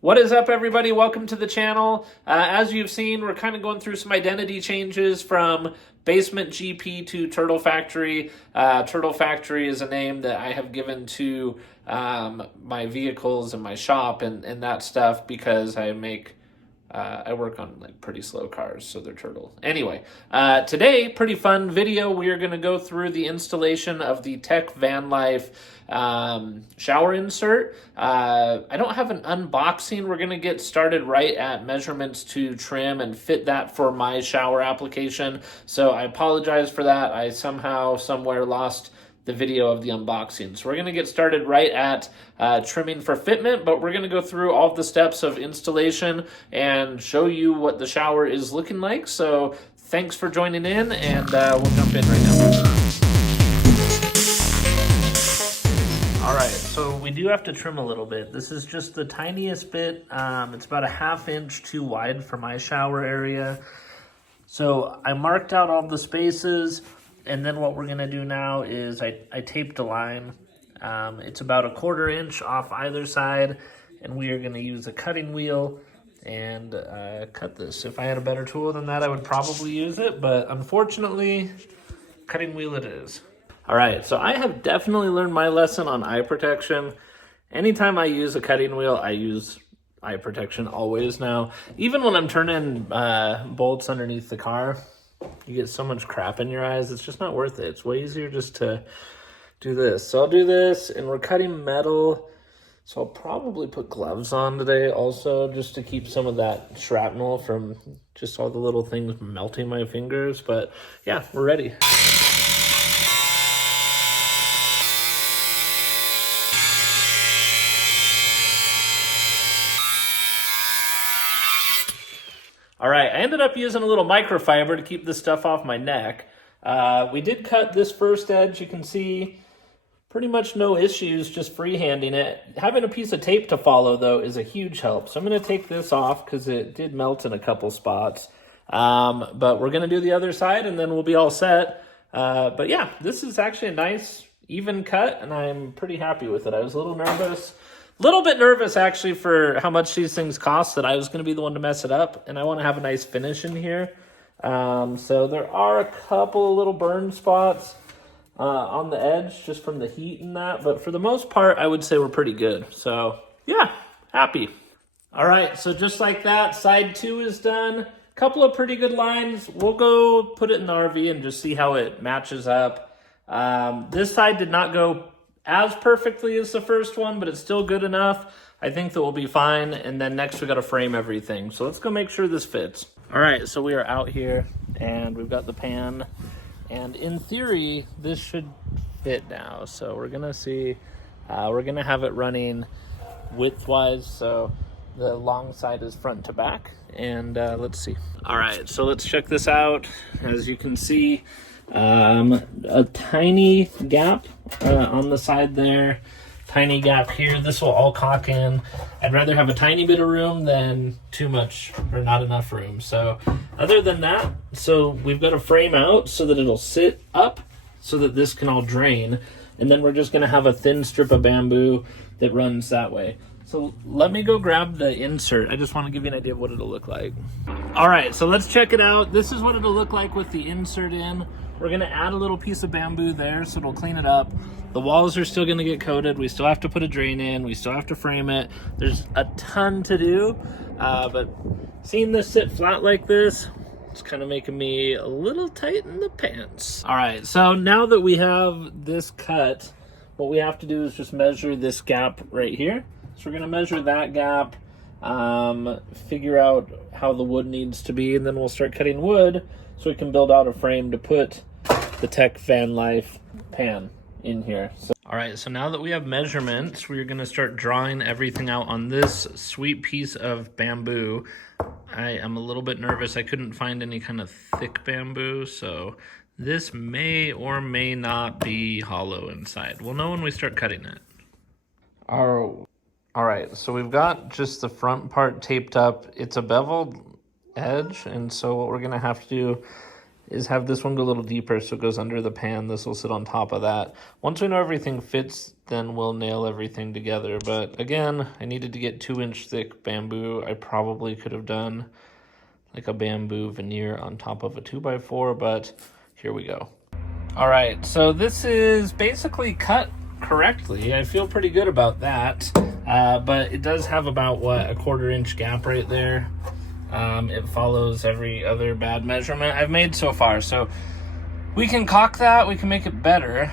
What is up, everybody? Welcome to the channel. As you've seen, we're kind of going through some identity changes from Basement GP to Turtle Factory. Turtle Factory is a name that I have given to my vehicles and my shop and that stuff because I work on like pretty slow cars, so they're turtle. Anyway, today, pretty fun video. We are going to go through the installation of the Tec Vanlife shower insert. I don't have an unboxing. We're going to get started right at measurements to trim and fit that for my shower application. So I apologize for that. I somewhere lost the video of the unboxing. So we're going to get started right at trimming for fitment, but we're going to go through all the steps of installation and show you what the shower is looking like. So thanks for joining in, and we'll jump in right now. All right, so we do have to trim a little bit. This is just the tiniest bit. It's about a 1/2 inch too wide for my shower area. So I marked out all the spaces. And then what we're going to do now is I taped a line. It's about a 1/4 inch off either side. And we are going to use a cutting wheel and cut this. If I had a better tool than that, I would probably use it. But unfortunately, cutting wheel it is. All right, so I have definitely learned my lesson on eye protection. Anytime I use a cutting wheel, I use eye protection always now. Even when I'm turning bolts underneath the car, you get so much crap in your eyes, it's just not worth it. It's way easier just to do this. So I'll do this, and we're cutting metal, so I'll probably put gloves on today also, just to keep some of that shrapnel from just all the little things melting my fingers. But yeah, we're ready. All right, I ended up using a little microfiber to keep this stuff off my neck. We did cut this first edge. You can see pretty much no issues, just freehanding it. Having a piece of tape to follow, though, is a huge help. So I'm going to take this off because it did melt in a couple spots. But we're going to do the other side, and then we'll be all set. But yeah, this is actually a nice, even cut, and I'm pretty happy with it. I was a little nervous. Little bit nervous, actually, for how much these things cost, that I was going to be the one to mess it up, and I want to have a nice finish in here. So there are a couple little burn spots on the edge just from the heat and that, but for the most part, I would say we're pretty good. So yeah, happy. All right, so just like that, side 2 is done. Couple of pretty good lines. We'll go put it in the RV and just see how it matches up. This side did not go as perfectly as the first one, but it's still good enough. I think that we'll be fine. And then next we got to frame everything. So let's go make sure this fits. All right, so we are out here and we've got the pan. And in theory, this should fit now. So we're gonna see, we're gonna have it running widthwise. So the long side is front to back. And let's see. All right, so let's check this out. As you can see, a tiny gap on the side there, tiny gap here. This will all caulk in. I'd rather have a tiny bit of room than too much or not enough room. So other than that, so we've got a frame out so that it'll sit up so that this can all drain, and then we're just going to have a thin strip of bamboo that runs that way. So let me go grab the insert. I just want to give you an idea of what it'll look like. All right, so let's check it out. This is what it'll look like with the insert in. We're going to add a little piece of bamboo there so it'll clean it up. The walls are still going to get coated. We still have to put a drain in. We still have to frame it. There's a ton to do, but seeing this sit flat like this, it's kind of making me a little tight in the pants. All right, so now that we have this cut, what we have to do is just measure this gap right here. So we're going to measure that gap, figure out how the wood needs to be, and then we'll start cutting wood so we can build out a frame to put the Tec Vanlife pan in here. So, all right, so now that we have measurements, we're going to start drawing everything out on this sweet piece of bamboo. I am a little bit nervous. I couldn't find any kind of thick bamboo, so this may or may not be hollow inside. We'll know when we start cutting it. All right, so we've got just the front part taped up. It's a beveled edge, and so what we're going to have to do is have this one go a little deeper so it goes under the pan. This will sit on top of that. Once we know everything fits, then we'll nail everything together. But again, I needed to get 2-inch thick bamboo. I probably could have done like a bamboo veneer on top of a 2x4, but here we go. All right, so this is basically cut correctly. I feel pretty good about that, but it does have about, what, a 1/4 inch gap right there. It follows every other bad measurement I've made so far, so we can caulk that, we can make it better.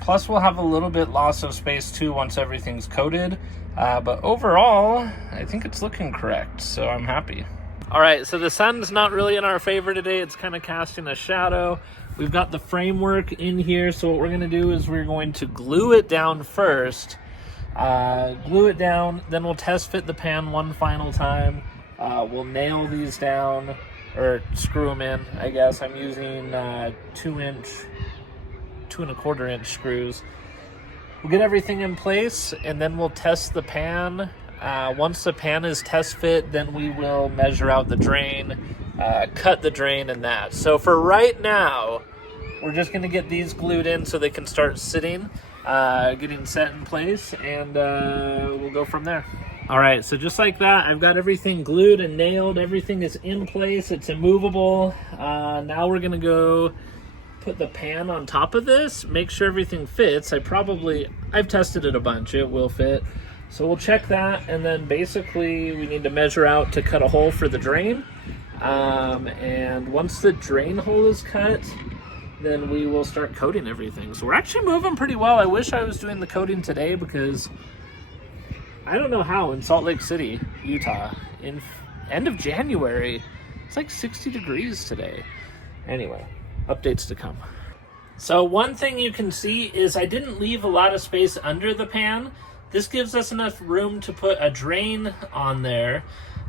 Plus we'll have a little bit loss of space too once everything's coated, but overall I think it's looking correct, so I'm happy. All right, so the sun's not really in our favor today. It's kind of casting a shadow. We've got the framework in here, so what we're going to do is we're going to glue it down first. Glue it down, then we'll test fit the pan one final time. We'll nail these down, or screw them in, I guess. I'm using 2 2¼ inch screws. We'll get everything in place, and then we'll test the pan. Once the pan is test fit, then we will measure out the drain, cut the drain and that. So for right now, we're just gonna get these glued in so they can start sitting, getting set in place, and we'll go from there. All right, so just like that, I've got everything glued and nailed. Everything is in place, it's immovable. Now we're gonna go put the pan on top of this, make sure everything fits. I've tested it a bunch, it will fit. So we'll check that, and then basically we need to measure out to cut a hole for the drain. And once the drain hole is cut, then we will start coating everything. So we're actually moving pretty well. I wish I was doing the coating today, because I don't know how in Salt Lake City, Utah, in end of January, it's like 60 degrees today. Anyway, updates to come. So one thing you can see is I didn't leave a lot of space under the pan. This gives us enough room to put a drain on there,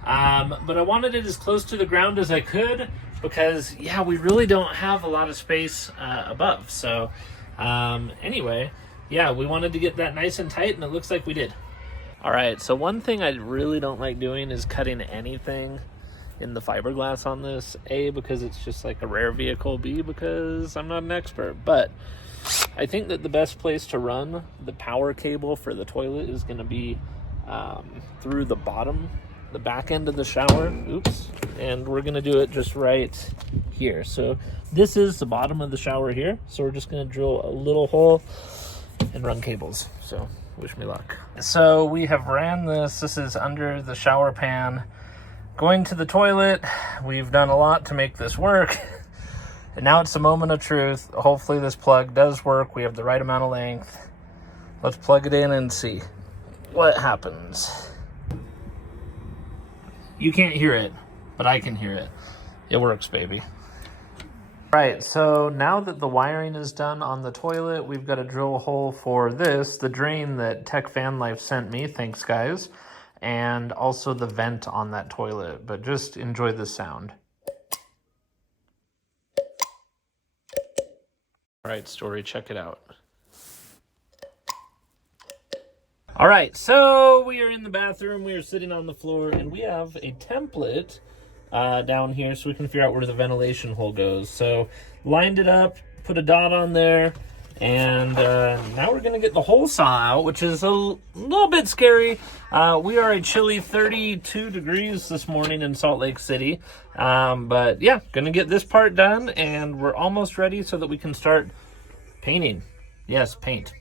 but I wanted it as close to the ground as I could, because yeah, we really don't have a lot of space above. So anyway, yeah, we wanted to get that nice and tight, and it looks like we did. All right, so one thing I really don't like doing is cutting anything in the fiberglass on this. A, because it's just like a rare vehicle. B, because I'm not an expert. But I think that the best place to run the power cable for the toilet is going to be through the back end of the shower. Oops. And we're going to do it just right here. So this is the bottom of the shower here. So we're just going to drill a little hole and run cables. So wish me luck. So we have ran this. This is under the shower pan going to the toilet. We've done a lot to make this work. And now it's the moment of truth. Hopefully this plug does work. We have the right amount of length. Let's plug it in and see what happens. You can't hear it, but I can hear it. It works, baby. Right, so now that the wiring is done on the toilet, we've got to drill a hole for this, the drain that Tec Vanlife sent me. Thanks, guys. And also the vent on that toilet, but just enjoy the sound. All right, Story, check it out. All right, so we are in the bathroom. We are sitting on the floor, and we have a template down here so we can figure out where the ventilation hole goes. So lined it up, put a dot on there, and now we're gonna get the hole saw out, which is a little bit scary. We are a chilly 32 degrees this morning in Salt Lake City, but yeah, gonna get this part done, and we're almost ready so that we can start painting. Yes, paint.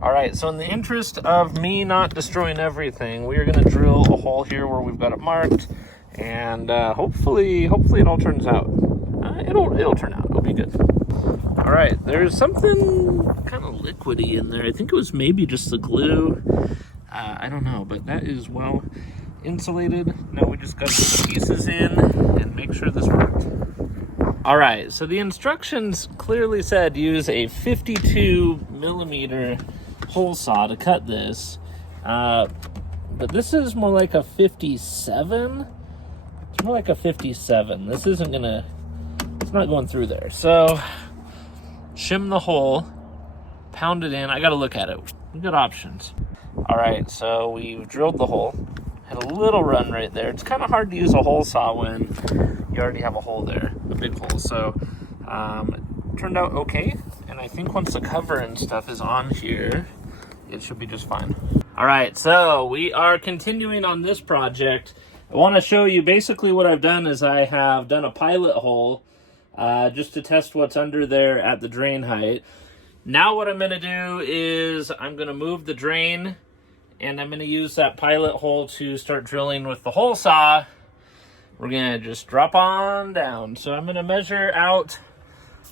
All right, so in the interest of me not destroying everything, we are gonna drill a hole here where we've got it marked, and hopefully it all turns out. It'll turn out. It'll be good. All right, there's something kind of liquidy in there. I think it was maybe just the glue. I don't know, but that is well insulated. Now we just got to put the pieces in and make sure this worked. All right, so the instructions clearly said use a 52 millimeter hole saw to cut this, but this is more like a 57. It's more like a 57. This isn't gonna, it's not going through there. So shim the hole, pound it in. I gotta look at it. We've got options. All right, so we've drilled the hole. Had a little run right there. It's kind of hard to use a hole saw when you already have a hole there, a big hole. So It turned out okay, and I think once the cover and stuff is on here, it should be just fine. All right, so we are continuing on this project. I want to show you basically what I've done is I have done a pilot hole just to test what's under there at the drain height. Now what I'm going to do is I'm going to move the drain, and I'm going to use that pilot hole to start drilling with the hole saw. We're going to just drop on down. So I'm going to measure out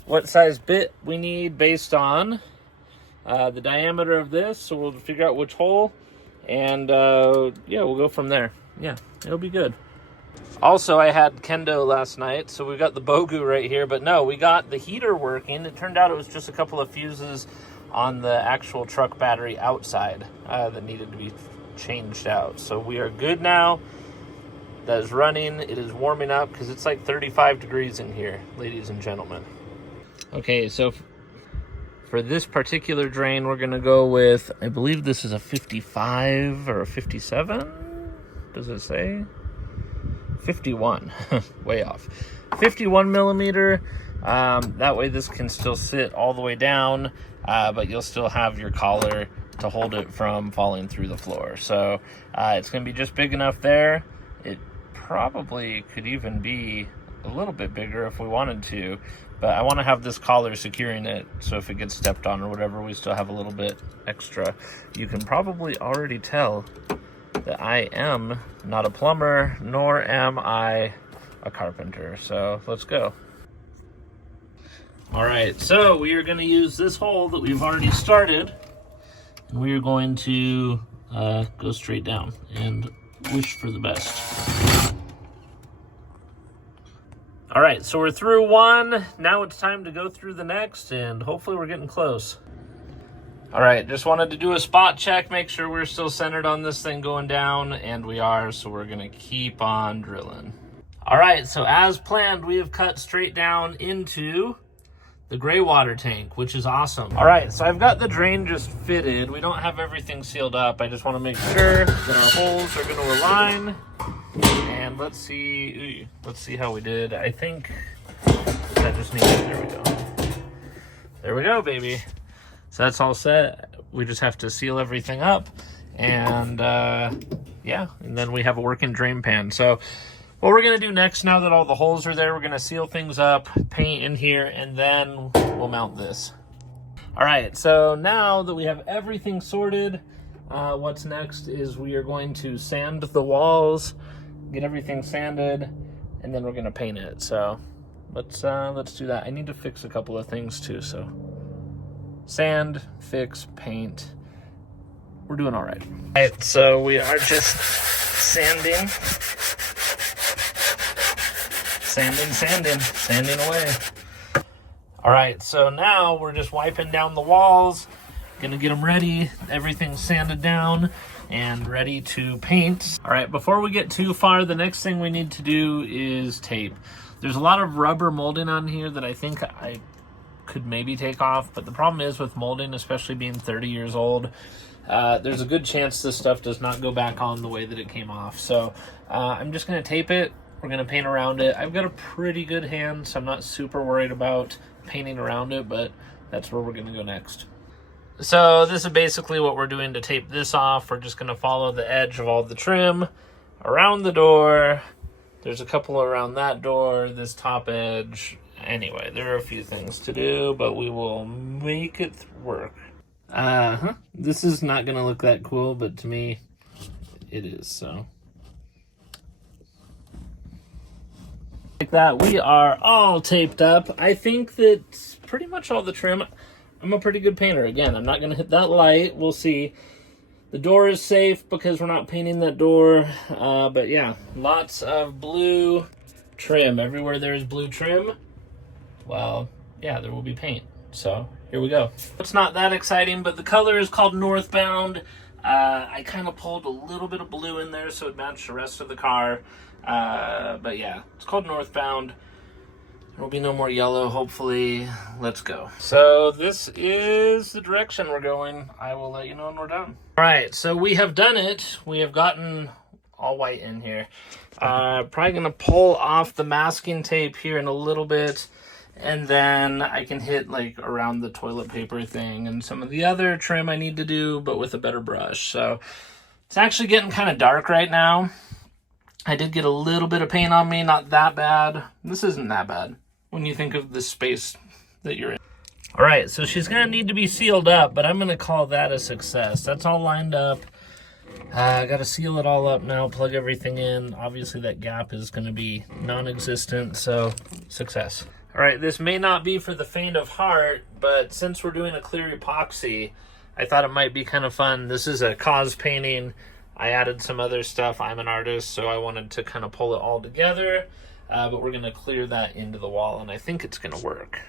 what size bit we need based on the diameter of this. So we'll figure out which hole, and yeah, we'll go from there. Yeah, it'll be good. Also, I had kendo last night, so we got the Bogu right here, but no, we got the heater working. It turned out it was just a couple of fuses on the actual truck battery outside that needed to be changed out. So we are good now. That is running. It is warming up because it's like 35 degrees in here, ladies and gentlemen. Okay, so for this particular drain, we're going to go with, I believe this is a 55 or a 57. Does it say? 51. Way off. 51 millimeter. That way this can still sit all the way down, but you'll still have your collar to hold it from falling through the floor. So it's going to be just big enough there. It probably could even be a little bit bigger if we wanted to, but I want to have this collar securing it, so if it gets stepped on or whatever, we still have a little bit extra. You can probably already tell that I am not a plumber, nor am I a carpenter, so let's go. All right, so we are going to use this hole that we've already started, and we are going to go straight down and wish for the best. All right, so we're through one. Now it's time to go through the next, and hopefully we're getting close. All right, just wanted to do a spot check, make sure we're still centered on this thing going down, and we are, so we're gonna keep on drilling. All right, so as planned, we have cut straight down into the gray water tank, which is awesome. All right, so I've got the drain just fitted. We don't have everything sealed up. I just wanna make sure that our holes are gonna align. And let's see how we did. I think that just needs, there we go. There we go, baby. So that's all set. We just have to seal everything up, and yeah, and then we have a working drain pan. So what we're gonna do next, now that all the holes are there, we're gonna seal things up, paint in here, and then we'll mount this. All right, so now that we have everything sorted, what's next is we are going to sand the walls, get everything sanded, and then we're gonna paint it. So let's do that. I need to fix a couple of things too, so sand, fix, paint. We're doing all right. All right, so we are just sanding away. All right, so now we're just wiping down the walls, gonna get them ready. Everything's sanded down and ready to paint. All right, before we get too far, the next thing we need to do is tape. There's a lot of rubber molding on here that I think I could maybe take off, but the problem is with molding, especially being 30 years old, there's a good chance this stuff does not go back on the way that it came off. So I'm just gonna tape it. We're gonna paint around it. I've got a pretty good hand, so I'm not super worried about painting around it, but that's where we're gonna go next. So this is basically what we're doing to tape this off. We're just gonna follow the edge of all the trim around the door. There's a couple around that door, this top edge. Anyway, there are a few things to do, but we will make it work. This is not gonna look that cool, but to me, it is, so. Like that, we are all taped up. I think that pretty much all the trim, I'm a pretty good painter. Again, I'm not gonna hit that light, we'll see. The door is safe because we're not painting that door, but yeah, lots of blue trim. Everywhere there is blue trim, well, yeah, there will be paint. So here we go. It's not that exciting, but the color is called Northbound. I kind of pulled a little bit of blue in there so it matched the rest of the car. But yeah, it's called Northbound. There will be no more yellow, hopefully. Let's go. So this is the direction we're going. I will let you know when we're done. All right, so we have done it. We have gotten all white in here. Probably gonna pull off the masking tape here in a little bit And then I can hit like around the toilet paper thing and some of the other trim I need to do, but with a better brush. So it's actually getting kind of dark right now. I did get a little bit of paint on me, not that bad. This isn't that bad when you think of the space that you're in. All right, so she's gonna need to be sealed up, but I'm gonna call that a success. That's all lined up. I gotta seal it all up now, plug everything in. Obviously that gap is gonna be non-existent, so success. All right, this may not be for the faint of heart, but since we're doing a clear epoxy, I thought it might be kind of fun. This is a cause painting. I added some other stuff. I'm an artist, so I wanted to kind of pull it all together, but we're gonna clear that into the wall, and I think it's gonna work.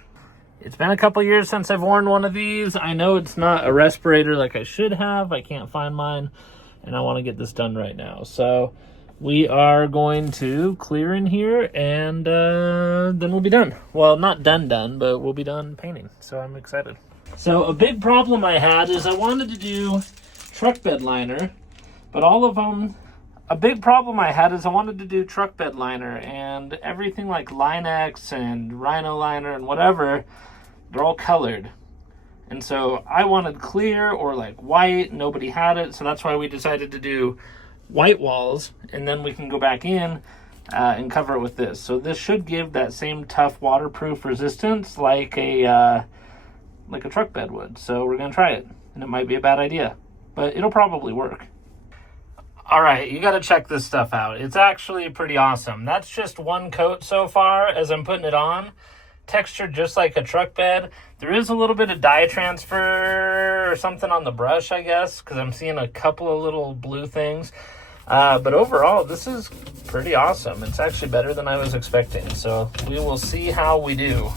It's been a couple years since I've worn one of these. I know it's not a respirator like I should have. I can't find mine, and I wanna get this done right now. So we are going to clear in here, and then we'll be done. Well, not done, but we'll be done painting, so I'm excited. So a big problem I had is I wanted to do truck bed liner, but all of them, a big problem I had is I wanted to do truck bed liner, and everything like Line-X and Rhino liner and whatever, they're all colored. And so I wanted clear or like white. Nobody had it, so that's why we decided to do white walls, and then we can go back in and cover it with this. So this should give that same tough waterproof resistance like a truck bed would. So we're gonna try it, and it might be a bad idea, but it'll probably work. All right, you gotta check this stuff out. It's actually pretty awesome. That's just one coat so far as I'm putting it on. Textured just like a truck bed. There is a little bit of dye transfer or something on the brush, I guess, because I'm seeing a couple of little blue things. But overall, this is pretty awesome. It's actually better than I was expecting. So we will see how we do.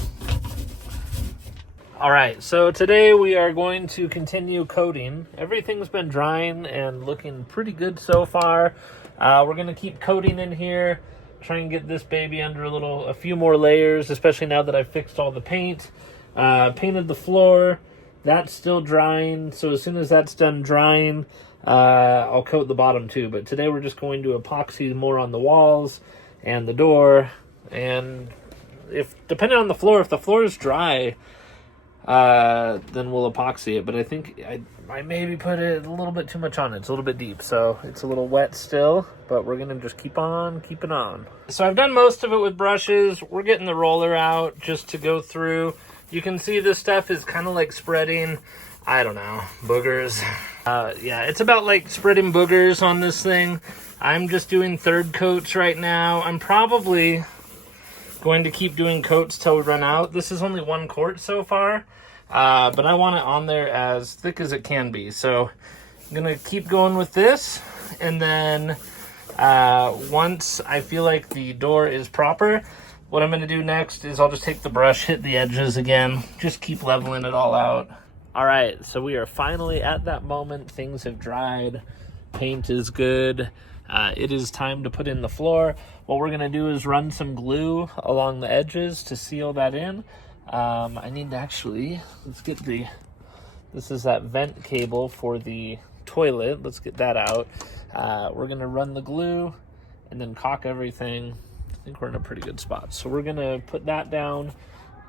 All right, so today we are going to continue coating. Everything's been drying and looking pretty good so far. We're gonna keep coating in here, try and get this baby under a few more layers, especially now that I've fixed all the paint. Painted the floor. That's still drying, so as soon as that's done drying, I'll coat the bottom too. But today we're just going to epoxy more on the walls and the door. And depending on the floor, if the floor is dry, then we'll epoxy it. But I think I maybe put it a little bit too much on it. It's a little bit deep, so it's a little wet still, but we're gonna just keep on keeping on. So I've done most of it with brushes. We're getting the roller out just to go through. You can see this stuff is kind of like spreading, I don't know, boogers. Yeah, it's about like spreading boogers on this thing. I'm just doing third coats right now. I'm probably going to keep doing coats till we run out. This is only 1 quart so far, but I want it on there as thick as it can be. So I'm gonna keep going with this, and then once I feel like the door is proper, what I'm gonna do next is I'll just take the brush, hit the edges again, just keep leveling it all out. All right, so we are finally at that moment. Things have dried, paint is good. It is time to put in the floor. What we're gonna do is run some glue along the edges to seal that in. I need to actually, this is that vent cable for the toilet. Let's get that out. We're gonna run the glue and then caulk everything. I think we're in a pretty good spot. So we're gonna put that down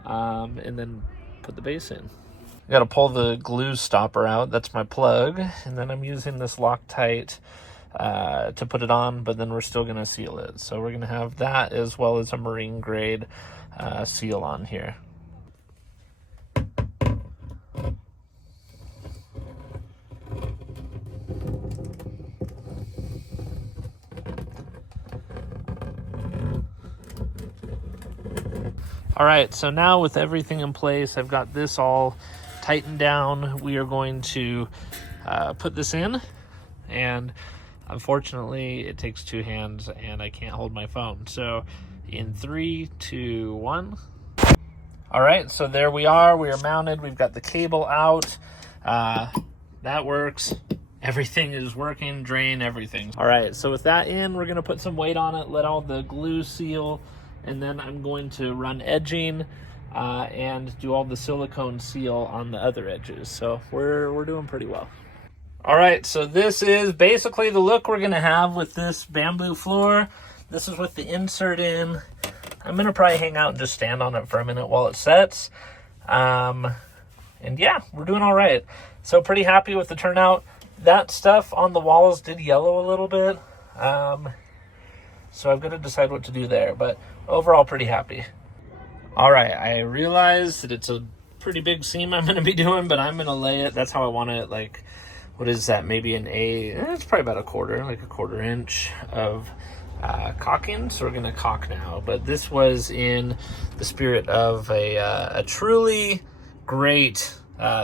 and then put the base in. I gotta pull the glue stopper out. That's my plug. And then I'm using this Loctite to put it on, but then we're still gonna seal it. So we're gonna have that as well as a marine grade seal on here. All right, so now with everything in place, I've got this all tightened down. We are going to put this in, and unfortunately it takes 2 hands and I can't hold my phone. So in 3, 2, 1. All right, so there we are mounted. We've got the cable out. That works. Everything is working, drain, everything. All right, so with that in, we're gonna put some weight on it, let all the glue seal, and then I'm going to run edging and do all the silicone seal on the other edges. So we're doing pretty well. All right, so this is basically the look we're gonna have with this bamboo floor. This is with the insert in. I'm going to probably hang out and just stand on it for a minute while it sets. And yeah, we're doing all right. So pretty happy with the turnout. That stuff on the walls did yellow a little bit. So I've got to decide what to do there, but overall pretty happy. All right, I realize that it's a pretty big seam I'm going to be doing, but I'm going to lay it. That's how I want it. Like, what is that? Maybe it's probably about a quarter inch of caulking. So we're going to caulk now. But this was in the spirit of a truly great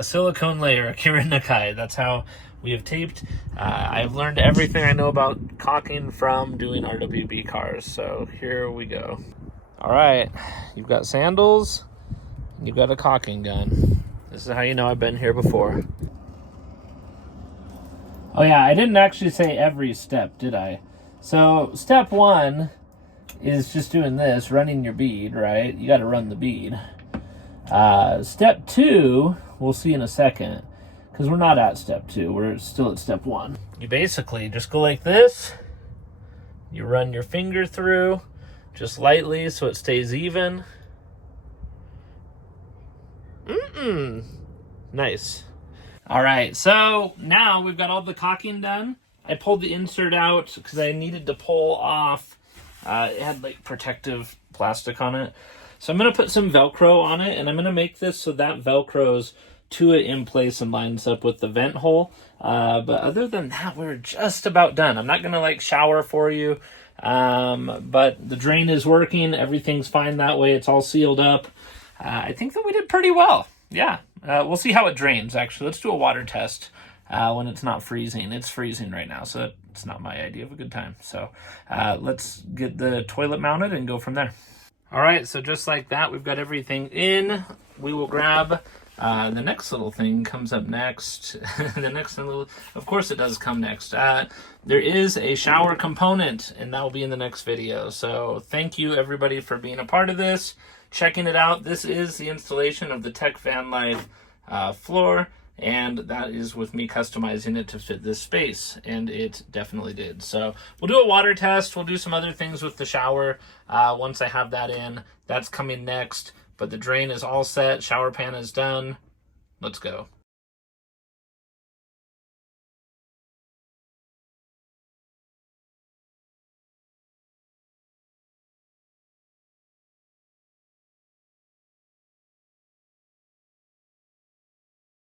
silicone layer, Kirin Nakai. That's how we have taped. I've learned everything I know about caulking from doing RWB cars. So here we go. All right, you've got sandals, and you've got a caulking gun. This is how you know I've been here before. Oh yeah, I didn't actually say every step, did I? So step 1 is just doing this, running your bead, right? You got to run the bead. Step 2, we'll see in a second, because we're not at step 2. We're still at step 1. You basically just go like this. You run your finger through, just lightly so it stays even. Nice. All right, so now we've got all the caulking done. I pulled the insert out because I needed to pull off. It had like protective plastic on it. So I'm going to put some Velcro on it, and I'm going to make this so that Velcro's to it in place and lines up with the vent hole. But other than that, we're just about done. I'm not going to like shower for you, but the drain is working. Everything's fine that way. It's all sealed up. I think that we did pretty well. Yeah, we'll see how it drains, actually. Let's do a water test when it's not freezing. It's freezing right now, so it's not my idea of a good time. So let's get the toilet mounted and go from there. All right, so just like that, we've got everything in. We will grab the next little thing comes up next. The next little, of course it does come next. There is a shower component, and that will be in the next video. So thank you everybody for being a part of this, checking it out. This is the installation of the Tec Vanlife floor, and that is with me customizing it to fit this space, and it definitely did. So we'll do a water test. We'll do some other things with the shower once I have that in. That's coming next, but the drain is all set. Shower pan is done. Let's go.